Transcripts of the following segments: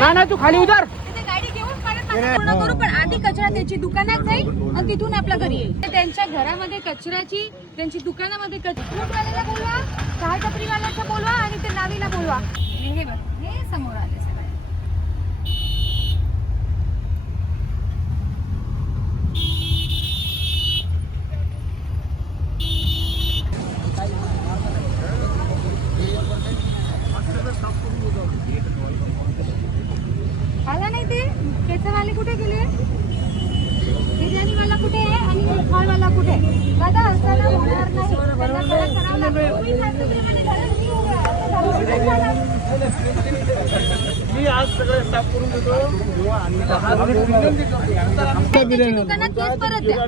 ना तू खाली उतर. गाडी घेऊन पूर्ण करू, पण आधी कचरा त्याची दुकानात जाईल आणि तिथून आपल्या घरी येईल. त्यांच्या घरामध्ये कचऱ्याची, त्यांची दुकानामध्ये फ्रूटवाल्याला बोलवा, चहा टपरीवाल्याला बोलवा आणि ते नावीला बोलवा. हे बघ, हे समोर आले सगळे. आला नाही ते केसरवाले कुठे गेले, बिर्याणीवाला कुठे आहे आणि फळवाला कुठे? दादा असताना होणार नाही. मी आज सगळे साफ करून देतो. दुकानात केस परत द्या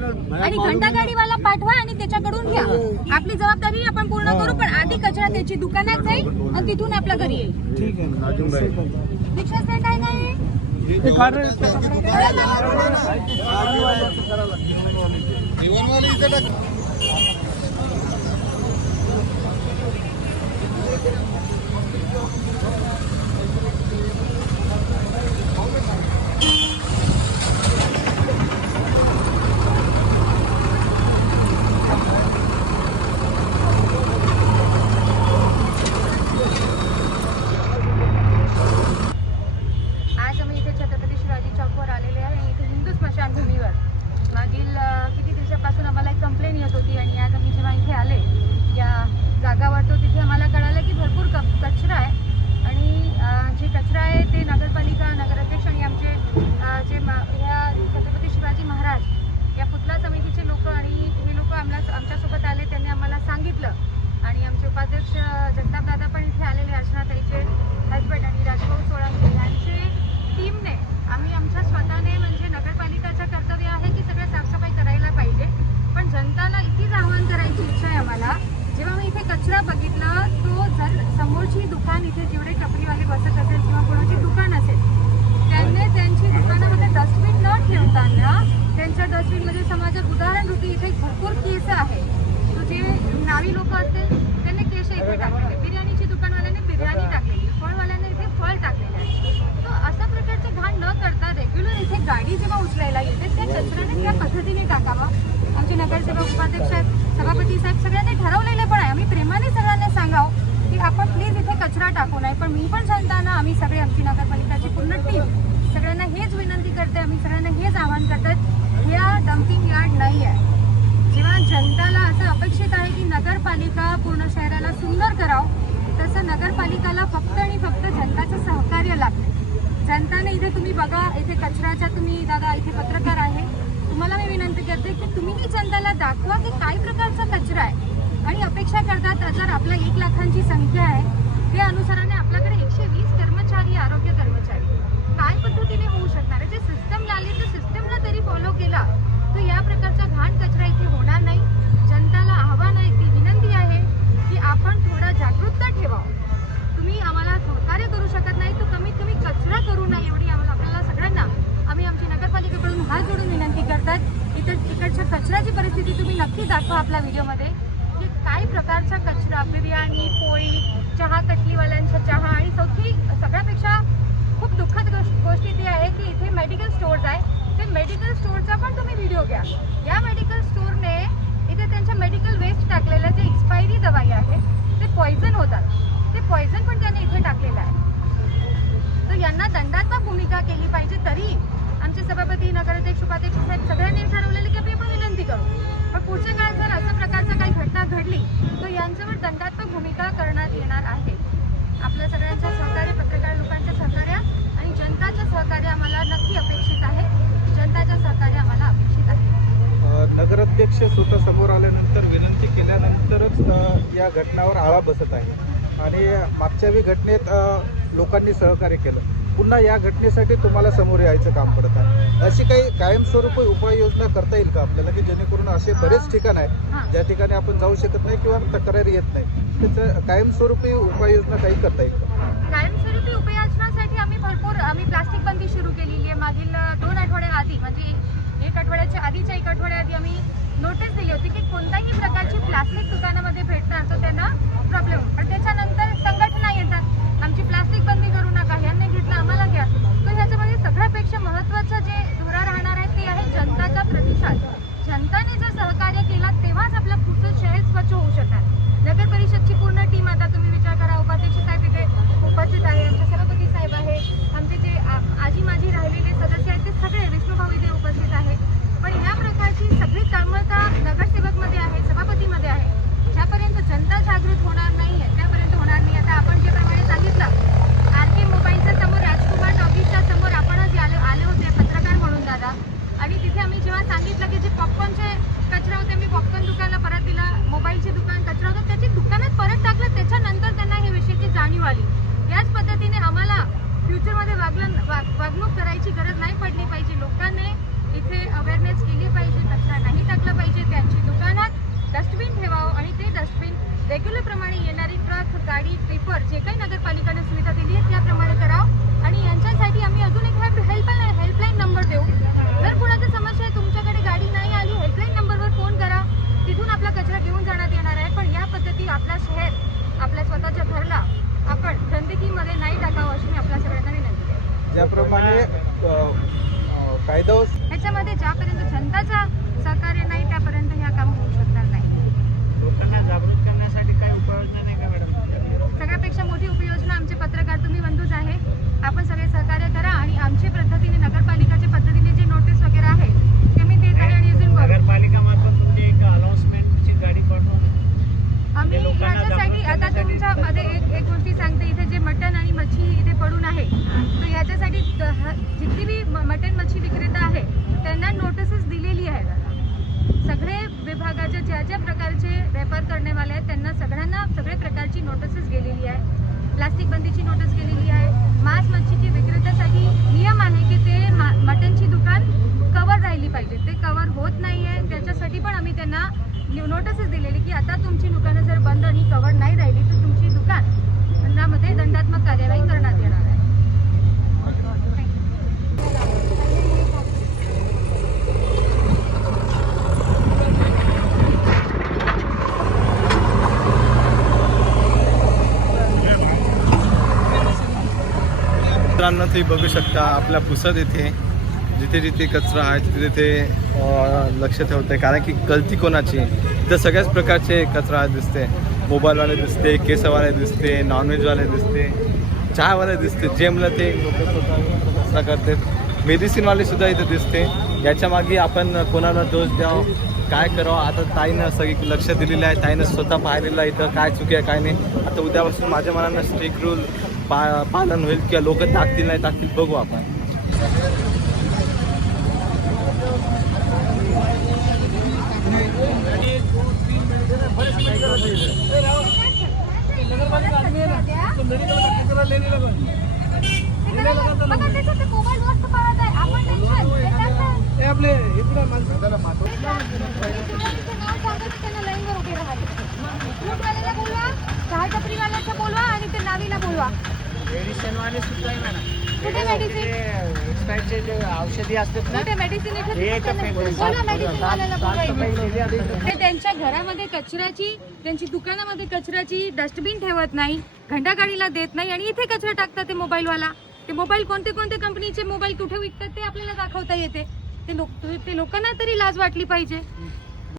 आणि घंटा गाडीवाला पाठवा आणि त्याच्याकडून घ्या. आपली जबाबदारी आपण पूर्ण करू, पण आधी कचरा त्याची दुकानात जाईल आणि तिथून आपल्या घरी येईल. ठीक आहे. रिक्षा स्टँड आहे का हे? आज आम्ही इथे छत्रपती शिवाजी चौकवर आलेले आहे आणि इथे हिंदू स्मशानभूमीवर मागील किती दिवसापासून आम्हाला एक कंप्लेंट येत होती आणि आज आम्ही जेव्हा इथे आले या जागावर तो तिथे आम्हाला कळालं की भरपूर कचरा आहे आणि जे कचरा आहे ते नगरपालिका, नगराध्यक्ष आणि आमचे जे ह्या छत्रपती शिवाजी महाराज या पुतळा समितीचे लोक आणि हे लोक आमच्यासोबत आले. त्यांनी आम्हाला सांगितलं आणि आमचे उपाध्यक्ष जगतापदादा पण इथे आलेले, अर्चनाताईचे हजबंड आणि राजभाऊ सोळंके यांचे टीमने आम्ही आमच्या स्वतःने म्हणजे नगरपालिकाचं कर्तव्य आहे की सगळं साफसफाई करायला पाहिजे, पण जनताला इतकीच आवाहन करायची इच्छा आहे आम्हाला. जेव्हा मी इथे कचरा बघितला तो जर समोरची दुकान इथे जेवढे टपरीवाले बसत असेल किंवा कोणाची दुकान असेल त्यांनी त्यांची दुकानामध्ये डस्टबिन न ठेवताना त्यांच्या डस्टबिनमध्ये समाजात उदाहरण रूपी इथे भरपूर केस आहे. तो जे नावी लोक असतील त्यांनी केस इथे टाकलेले, बिर्याणीची दुकानवाल्याने बिर्याणी टाकलेली, फळवाल्याने इथे फळ टाकलेले आहे. तो अशा प्रकारचे घाण न करता रेग्युलर इथे गाडी जेव्हा उचलायला येते त्या कचऱ्याने त्या पद्धतीने टाकावा. आमचे नगरसेवक, उपाध्यक्ष साहेब, सभापती साहेब सगळ्यांनी ठरवलेले पण आहे. आम्ही प्रेमाने सगळ्यांना सांगावं की आपण प्लीज इथे कचरा टाकू नये, पण मी पण सांगताना आम्ही सगळे आमची नगरपालिकाची पूर्ण टीम सगळ्यांना हेच विनंती करते, आम्ही सगळ्यांना हेच आवाहन करतात, या डम्पिंग यार्ड नाही आहे. जेव्हा जनताला असं अपेक्षित आहे की नगरपालिका पूर्ण शहराला सुंदर करावं, तसं नगरपालिकाला फक्त आणि फक्त जनताचं सहकार्य लागते. जनताने इथे तुम्ही बघा, इथे कचऱ्याच्या तुम्ही दादा इथे पत्रकार आहे, तुम्हाला मी विनंती करते की तुम्ही जनताला दाखवा की काय प्रकारचा कचरा आहे आणि अपेक्षा करतात जर आपल्या 1 लाखांची संख्या आहे त्या अनुसाराने आपल्याकडे 120 कर्मचारी, आरोग्य कर्मचारी, काय पद्धतीने होऊ शकणार आहे? जे सिस्टम लागली तर सिस्टमला तरी फॉलो केला तर या प्रकारचा घाण कचरा इथे होणार नाही. जनताला आव्हान आहे, ती विनंती आहे की आपण थोडा जागरूकता ठेवा. तुम्ही आम्हाला सहकार्य करू शकत नाही तर कमीत कमी कचरा करू नये एवढी आपल्याला सगळ्यांना आम्ही आमची नगरपालिकेकडून हात जोडून विनंती करतात. इकडच्या कचऱ्याची परिस्थिती तुम्ही नक्की दाखवा आपल्या व्हिडिओमध्ये की काय प्रकारचा कचरा, बिर्याणी, पोळी, चहा टपरीवाल्यांचा चहा आणि सगळ्यापेक्षा खूप दुःखद गोष्टी ती आहे की इथे मेडिकल स्टोअर्स आहे. ते मेडिकल स्टोअरचा पण तुम्ही व्हिडिओ घ्या. या मेडिकल स्टोअरने इथे त्यांच्या मेडिकल वेस्ट टाकलेल्या जे एक्सपायरी दवाई आहे ते पॉयझन होतात, ते पॉयझन पण त्याने इथे टाकलेलं आहे. तर यांना दंडात्मक भूमिका केली पाहिजे. तरी आमचे सभापती, नगराध्यक्ष, उपाध्यक्ष साहेब सगळ्यांनी ठरवलेलं की आपण विनंती करू, पण पुढच्या काळात जर अशा प्रकारचं काही घटना घडली तर यांच्यावर दंडात्मक भूमिका करण्यात येणार आहे. आपल्या सगळ्यांच्या सहकार्य, पत्रकार लोकांच्या सहकार्य आणि जनताचं सहकार्य आम्हाला नक्की अपेक्षित आहे. जनताचं सहकार्य आम्हाला अपेक्षित आहे. नगराध्यक्ष स्वतः समोर आल्यानंतर विनंती केल्यानंतरच या घटनावर आळा बसत आहे आणि मागच्याही घटनेत लोकांनी सहकार्य केलं. पुन्हा या घटनेसाठी तुम्हाला समोर यायचं काम पडत आहे. अशी काही कायमस्वरूपी उपाययोजना करता येईल का आपल्याला की जेणेकरून असे बरेच ठिकाण आहेत ज्या ठिकाणी आपण जाऊ शकत नाही किंवा तक्रारी येत नाही, त्याचं कायमस्वरूपी उपाययोजना काही करता येईल का? कायमस्वरूपी उपाययोजनासाठी आम्ही प्लास्टिक बंदी सुरू केलेली आहे. मागील 2 आठवड्याआधी म्हणजे 1 आठवड्याच्या आधीच्या 1 आठवड्याआधी आम्ही नोटीस दिली होती की कोणत्याही प्रकारची प्लास्टिक दुकानामध्ये भेटणार तर त्यांना प्रॉब्लेम. पण त्याच्यानंतर संघटना येतात, आमची प्लास्टिक बंदी करू नका, यांनी घेतलं आम्हाला घ्या. वागणूक करायची गरज नाही पडली पाहिजे. लोकांनी इथे अवेअरनेस केली पाहिजे, कचरा नाही टाकला पाहिजे. त्यांची दुकानात डस्टबिन ठेवावं आणि ते डस्टबिन रेग्युलर प्रमाणे येणारी ट्रक, गाडी, टिपर जे काही नगरपालिकेने सुविधा दिली आहे त्याप्रमाणे करावं. आणि यांच्यासाठी आम्ही अजून एक हेल्पलाईन नंबर देऊ. जर कुणाची समस्या आहे, तुमच्याकडे गाडी नाही आली, हेल्पलाईन नंबरवर फोन करा. तिथून आपला कचरा घेऊन जाण्यात येणार आहे. पण या पद्धती आपला शहर, आपल्या स्वतःच्या घरला आपण गंदकीमध्ये नाही टाकावं अशी मी आपल्या सगळ्यांना विनंती करते. ज्याप्रमाणे कायदा ह्याच्यामध्ये ज्यापर्यंत जनताचा सहकार्य नाही त्यापर्यंत ह्या काम होऊ शकणार नाही. लोकांना जागृत करण्यासाठी काही उपाययोजना नाही का मॅडम? सगळ्यापेक्षा मोठी उपयोजना आमचे पत्रकार तुम्ही बंधूच आहे. आपण सगळे सहकार्य करा आणि आमच्या पद्धतीने नगरपालिकाच्या पद्धतीने जे नोटीस वगैरे आहे ते मी देत आहे आणि अजून करू. नगरपालिकामार्फत तुमची एक अनाउन्समेंटची गाडी पाठवून आम्ही ह्याच्यासाठी आता तुमच्यामध्ये एक गोष्टी सांगते. इथे जे मटण आणि मच्छी इथे पडून आहे तर ह्याच्यासाठी जितकी बी मटण मच्छी विक्रेता आहे त्यांना नोटीसेस दिलेली आहे. सगळे विभागाचे ज्या प्रकारचे व्यापार करण्यावाले आहेत त्यांना सगळ्यांना सगळे प्रकारची नोटीसेस गेलेली आहे. प्लास्टिक बंदीची नोटीस गेलेली आहे. मांस मच्छीची विक्रेत्यासाठी नियम आहे की ते मटणची दुकान कवर राहिली पाहिजे. ते कवर होत नाही आहे. त्याच्यासाठी पण आम्ही त्यांना नोटीसेस दिलेली की आता तुमची दुकानं जर बंद आणि कवर नाही राहिली तर तुमची दुकानामध्ये दंडात्मक कार्यवाही करण्यात येणार आहे. मित्रांनो, तुम्ही बघू शकता आपल्या पुसद येथे जिथे जिथे कचरा आहे तिथे तिथे लक्ष ठेवते. कारण की गलती कोणाची, तर सगळ्याच प्रकारचे कचरा दिसते. मोबाईलवाले दिसते, केसवाले दिसते, नॉनव्हेजवाले दिसते, चहावाले दिसते. जे मला ते लोक कचरा करतात. मेडिसिनवाले सुद्धा इथे दिसते. याच्या मागे आपण कोणाला दोष द्यावं, काय करावं? आता ताईनं सगळी लक्ष दिलेलं आहे. ताईनं स्वतः पाहिलेलं आहे इथं काय चुकी आहे काय नाही. आता उद्यापासून माझ्या मनानं स्ट्रिक्ट रूल पालन होईल किंवा लोक टाकतील नाही टाकतील बघू आपण. चहा टपरीवाल्याचं बोलवा आणि ते नावीला बोलवा. मेडिसिनवाले सुद्धा आहे मॅडम. कुठे मेडिसिन? एक्सपायरचे जे औषधी असतात ना कुठे मेडिसिन इथे हे दिसतं नाही. तर बोला मेडिसिनवाल्याला बोलवा इथे. ते ते त्यांच्या घरामध्ये कचऱ्याची, त्यांची दुकानामध्ये कचऱ्याची डस्टबिन ठेवत नाही, घंटागाडीला देत नाही आणि इथे कचरा टाकतात ते मोबाईलवाला. ते मोबाईल कोणते कंपनीचे मोबाईल कुठे विकतात ते आपल्याला दाखवता येते. ते लोकांना तरी लाज वाटली पाहिजे.